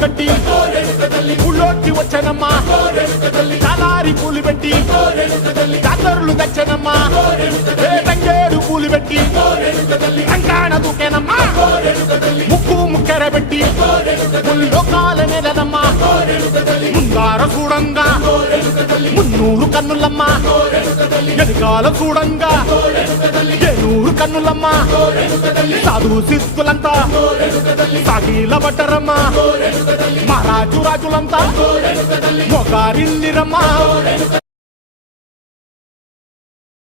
కట్టి ఊళ్ళోకి వచ్చానమ్మా చాలారి పూలు పెట్టి జాతరులు తెచ్చానమ్మా తంగేడు పూలు పెట్టి రంగాణ దూకేనమ్మా ముక్కు ముక్కెర పెట్టి ముల్లోకాల నెలనమ్మా ముందార చూడంగా మున్నూరు కన్నులమ్మా ఎనకాల చూడంగా ఏనూరు కన్నులమ్మా సాధు సిద్ధులంతా సాగిల పట్టరమ్మా మహారాజు రాజులంతా మొగారిల్లిరమ్మా